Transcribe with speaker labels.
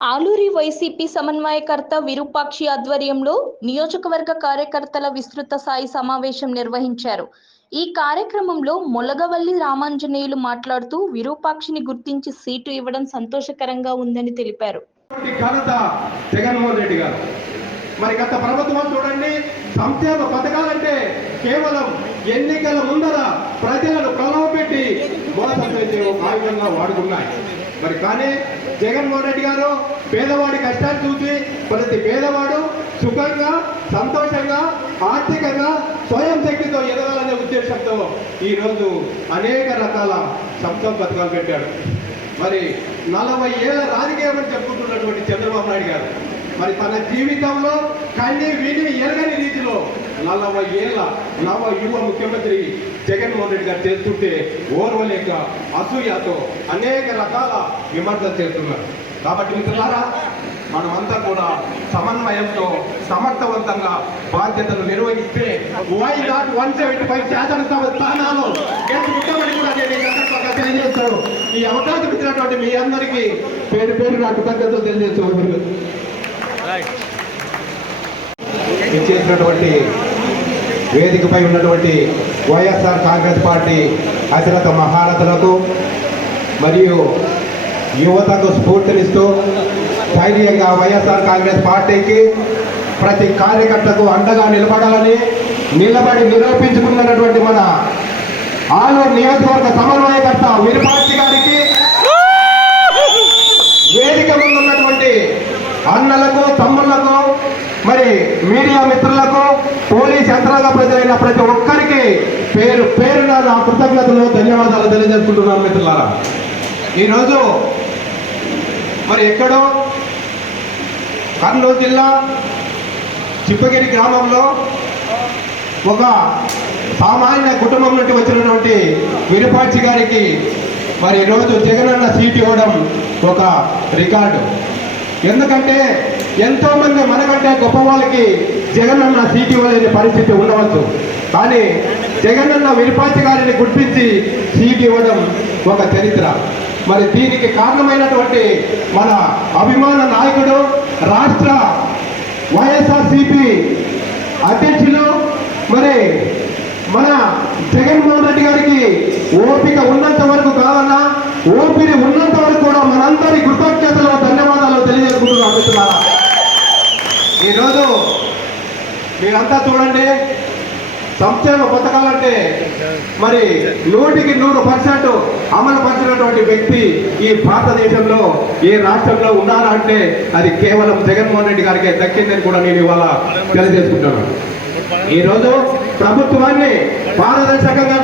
Speaker 1: Aluri YCP సమన్వయకర్త విరూపాక్షి ఆధ్వర్యంలో నియోజకవర్గ కార్యకర్తల విస్తృత స్థాయి సమావేశం నిర్వహించారు. ఈ కార్యక్రమంలో మొలగవల్లి రామాంజనేయులు మాట్లాడుతూ విరూపాక్షిని గుర్తించి సీటు ఇవ్వడం సంతోషకరంగా ఉందని తెలిపారు.
Speaker 2: మరి గత ప్రభుత్వం చూడండి సంక్షేమ పథకాలంటే కేవలం ఎన్నికల ముందర ప్రజలను ప్రలోభపెట్టి మోసం చేసే ఒక ఆయుధంగా వాడుకున్నాయి. మరి కానీ జగన్మోహన్ రెడ్డి గారు పేదవాడి కష్టాన్ని చూసి ప్రతి పేదవాడు సుఖంగా సంతోషంగా ఆర్థికంగా స్వయం శక్తితో ఎదగాలనే ఉద్దేశంతో ఈరోజు అనేక రకాల సంక్షేమ పథకాలు పెట్టాడు మరి నలభై ఏళ్ళ రాజకీయం అని చెప్పుకుంటున్నటువంటి చంద్రబాబు నాయుడు గారు మరి తన జీవితంలో కన్ని విని ఎరగని రీతిలో నలభై ఏళ్ళ నవ యువ ముఖ్యమంత్రి జగన్మోహన్ రెడ్డి గారు చేస్తుంటే ఓర్వలేక అసూయతో అనేక రకాల విమర్శలు చేస్తున్నారు. కాబట్టి మిత్రులారా మనమంతా కూడా సమన్వయంతో సమర్థవంతంగా బాధ్యతలు నిర్వహిస్తే why not one seventy five శాసనసభ స్థానాలు? గెలుచుకుంటామని కూడా నేను ఈ ఈ అవకాశం ఇచ్చినటువంటి మీ అందరికీ పేరు పేరు నా కృతజ్ఞతలు తెలియజేస్తూ ఇచ్చేసినటువంటి వేదికపై ఉన్నటువంటి వైఎస్ఆర్ కాంగ్రెస్ పార్టీ అధిరత మహారథులకు మరియు యువతకు స్ఫూర్తినిస్తూ ధైర్యంగా వైఎస్ఆర్ కాంగ్రెస్ పార్టీకి ప్రతి కార్యకర్తకు అండగా నిలబడాలని నిలబడి నిరూపించుకున్నటువంటి మన ఆలూరు నియోజకవర్గ సమన్వయకర్త విరుపాక్షి గారికి తమ్ముళ్ళకు మరి మీడియా మిత్రులకు పోలీస్ యంత్రాంగ ప్రజలైన ప్రతి ఒక్కరికి పేరు పేరు నా కృతజ్ఞతలు ధన్యవాదాలు తెలియజేసుకుంటున్నాను మిత్రులారా. ఈరోజు మరి ఎక్కడో కర్నూలు జిల్లా చిప్పగిరి గ్రామంలో ఒక సామాన్య కుటుంబం నుండి వచ్చినటువంటి విరుపాక్షి గారికి మరి ఈరోజు జగనన్న సీట్ ఇవ్వడం ఒక రికార్డు. ఎందుకంటే ఎంతో మంది మనకంటే గొప్ప వాళ్ళకి జగనన్న సీట్ ఇవ్వలేని పరిస్థితి ఉండవచ్చు. కానీ జగనన్న విరుపాక్షి గారిని గుర్తించి సీట్ ఇవ్వడం ఒక చరిత్ర. మరి దీనికి కారణమైనటువంటి మన అభిమాన నాయకుడు రాష్ట్ర వైఎస్ఆర్సిపి అధ్యక్షులు మరి మన జగన్మోహన్ రెడ్డి గారికి ఓపిక ఉన్నంత వరకు కాదన్నా ఓపిక ఉన్నంత వరకు కూడా మనందరి కృతజ్ఞతలు ధన్యవాదాలు తెలియజేసుకుంటున్నాం మిత్రులారా ఈరోజు మీరంతా చూడండి సంక్షేమ పథకాలంటే మరి నూటికి నూరు పర్సెంట్ అమలు పరిచినటువంటి వ్యక్తి ఈ భారతదేశంలో ఏ రాష్ట్రంలో ఉన్నారా అంటే అది కేవలం జగన్మోహన్ రెడ్డి గారికి దక్కిందని కూడా నేను ఇవాళ తెలియజేసుకుంటున్నాను. ఈరోజు ప్రభుత్వాన్ని పారదర్శకంగా